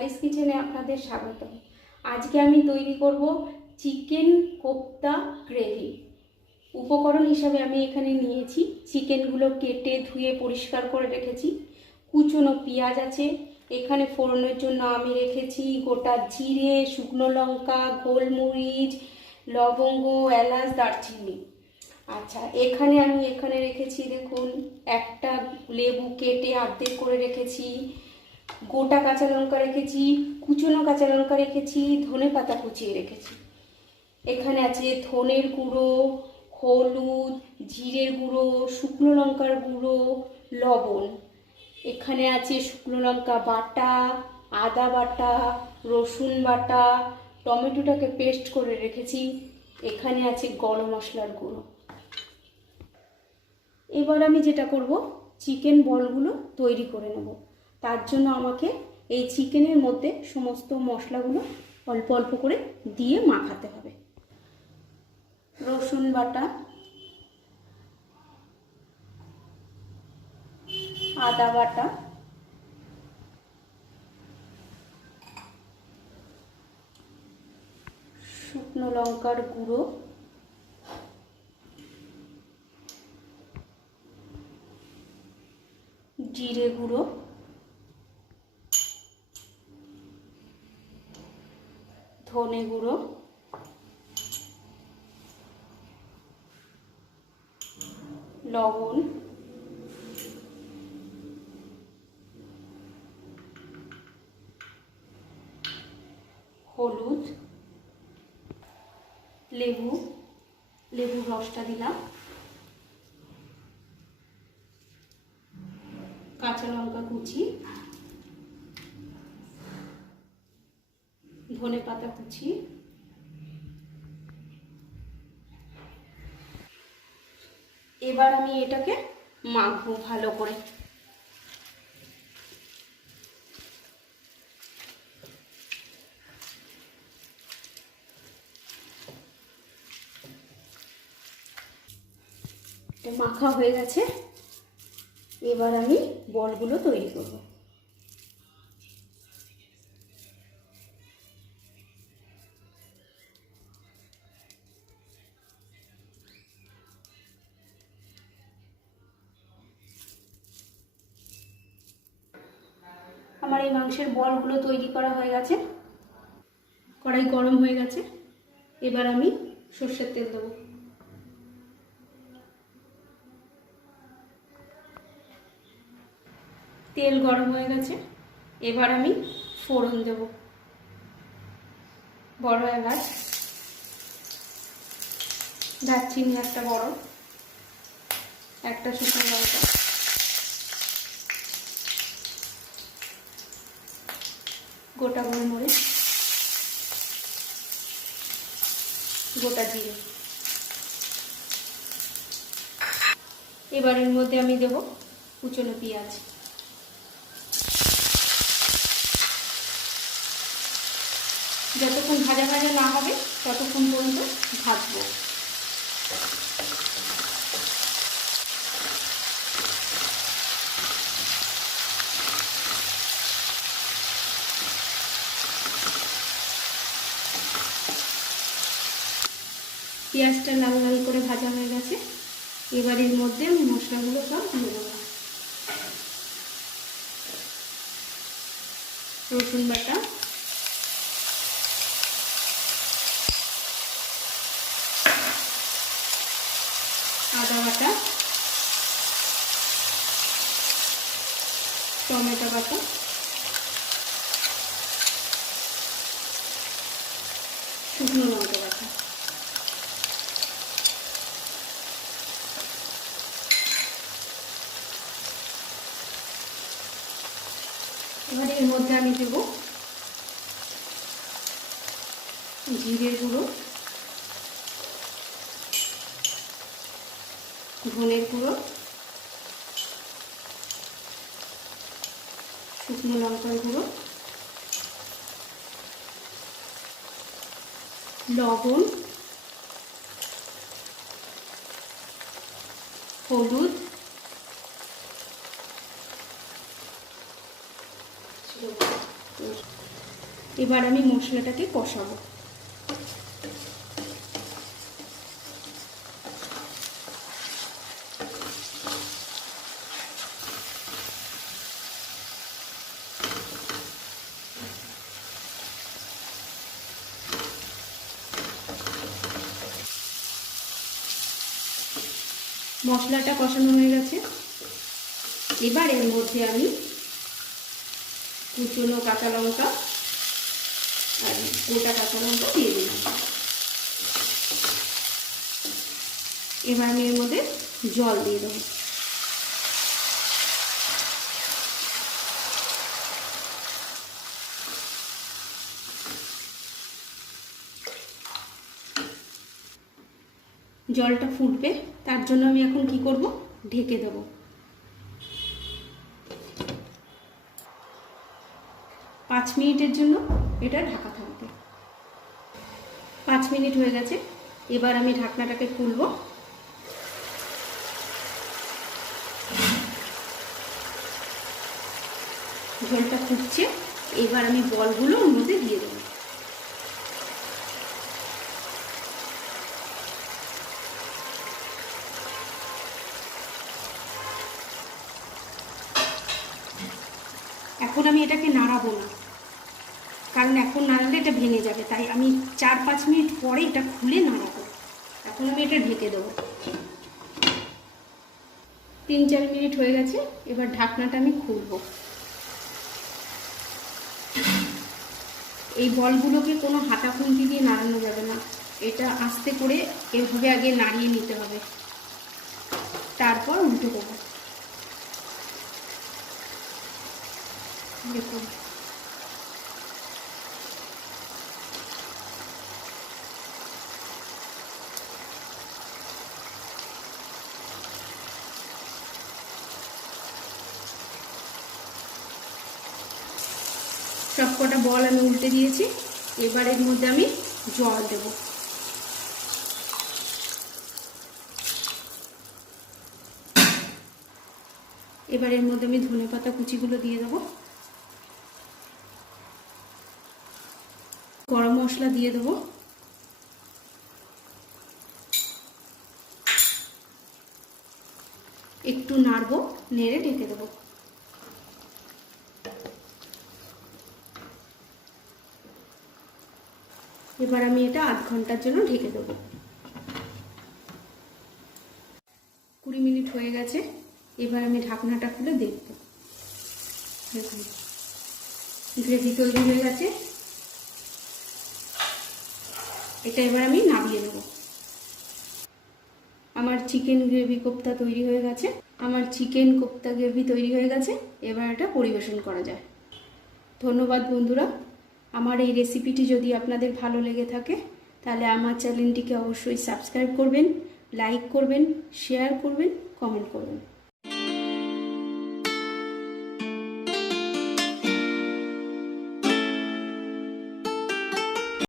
ঝালিস কিচেনে আপনাদের স্বাগত। আজকে আমি তৈরি করব চিকেন কোফতা গ্রেভি। উপকরণ হিসাবে আমি এখানে নিয়েছি চিকেনগুলো কেটে ধুয়ে পরিষ্কার করে রেখেছি, কুচনো পেঁয়াজ আছে, এখানে ফোড়নের জন্য আমি রেখেছি গোটা জিরে, শুকনো লঙ্কা, গোলমরিচ, লবঙ্গ, এলাচ, দারচিনি। আচ্ছা, এখানে রেখেছি, দেখুন, একটা লেবু কেটে অর্ধেক করে রেখেছি, গোটা কাঁচা লঙ্কা রেখেছি, কুচনো কাঁচা লঙ্কা রেখেছি, ধনেপাতা কুচিয়ে রেখেছি। এখানে আছে ধনের গুঁড়ো, হলুদ, জিরের গুঁড়ো, শুকনো লঙ্কার গুঁড়ো, লবণ। এখানে আছে শুকনো লঙ্কা বাটা, আদা বাটা, রসুন বাটা, টমেটোটাকে পেস্ট করে রেখেছি। এখানে আছে গরম মশলার গুঁড়ো। এবার আমি যেটা করব, চিকেন বলগুলো তৈরি করে নেব। তার জন্য আমাকে এই চিকেনের মধ্যে সমস্ত মশলাগুলো অল্প অল্প করে দিয়ে মাখাতে হবে। রসুন বাটা, আদা বাটা, শুকনো লঙ্কার গুঁড়ো, জিরে গুঁড়ো, ধনে গুঁড়ো, লবণ, হলুদ, লেবুর রসটা দিলাম, কাঁচা লঙ্কা কুচি, ধনেপাতা কুচি, এবার আমি এটাকে মাখবো ভালো করে। এটা মাখা হয়ে গেছে, এবার আমি বলগুলো তৈরি করব। আমার এই মাংসের বলগুলো তৈরি করা হয়ে গেছে, কড়াই গরম হয়ে গেছে। এবার আমি সর্ষের তেল দেবো। তেল গরম হয়ে গেছে, এবার আমি ফোড়ন দেব। বড় এলাচ, দারচিনি একটা বড়, একটা শুকনো লঙ্কা, গোটা গোলমরিচ, গোটা জিরে। এবার এর মধ্যে আমি দেব কুচনো পেঁয়াজ। যতক্ষণ ভাজা ভাজা না হবে ততক্ষণ পর্যন্ত ভাজবো। পেঁয়াজটা লাল লাল করে ভাজা হয়ে গেছে, এবার এর মধ্যে আমি মশলাগুলো সব দিয়ে দেবো। রসুন বাটা, আদা বাটা, টমেটো বাটা, শুকনো লঙ্কা বাটা। এবারে এর মধ্যে আমি দেব জিরে গুঁড়ো, ধনের গুঁড়ো, শুকনো লঙ্কার গুঁড়ো, লবণ, হলুদ, এবার আমি মশলাটাকে কষাবো। মশলাটা কষানো হয়ে গেছে। এবার এর মধ্যে আমি কুচনো কাঁচা লঙ্কা আর গোটা কাঁচা লঙ্কা দিয়ে দিলাম। এবার আমি এর মধ্যে জল দিয়ে দেবো। জলটা ফুটবে, তার জন্য আমি এখন কি করব, ঢেকে দেব। 5 মিনিটের জন্য এটা ঢাকা থাকবে। 5 মিনিট হয়ে গেছে। এবার আমি ঢাকনাটাকে খুলব। ঝোলটা ফুটছে। এবার আমি বলগুলো ওর মধ্যে দিয়ে দেবো। এখন আমি এটাকে নাড়াবো না, কারণ এখন নাড়ালে এটা ভেঙে যাবে, তাই আমি 4-5 মিনিট পরে এটা খুলে নাড়াবো। এখন আমি এটা ঢেকে দেবো। 3-4 মিনিট হয়ে গেছে। এবার ঢাকনাটা আমি খুলবো। এই বলগুলোকে কোনো হাতা খুন্তি দিয়ে নাড়ানো যাবে না, এটা আস্তে করে এভাবে আগে নাড়িয়ে নিতে হবে, তারপর উল্টো দেবো। দেখুন সবকটা বল আমি উল্টে দিয়েছি। এবার এর মধ্যে আমি জল দেব। এবার এর মধ্যে আমি ধনেপাতা কুচিগুলো দিয়ে দেবো। গরম মশলা দিয়ে দেবো। একটু নাড়বো, নেড়ে ঢেকে দেবো। এবার আমি এটা আধ ঘন্টার জন্য ঢেকে দেবো। 20 মিনিট হয়ে গেছে। এবার আমি ঢাকনাটা খুলে দেখব। দেখুন গ্রেভি তৈরি হয়ে গেছে। এটা এবার আমি নামিয়ে নেব। আমার চিকেন গ্রেভি কোপ্তা তৈরি হয়ে গেছে। এবার এটা পরিবেশন করা যায়। ধন্যবাদ বন্ধুরা। আমার এই রেসিপিটি যদি আপনাদের ভালো লেগে থাকে তাহলে আমার চ্যানেলটিকে অবশ্যই সাবস্ক্রাইব করবেন, লাইক করবেন, শেয়ার করবেন, কমেন্ট করবেন।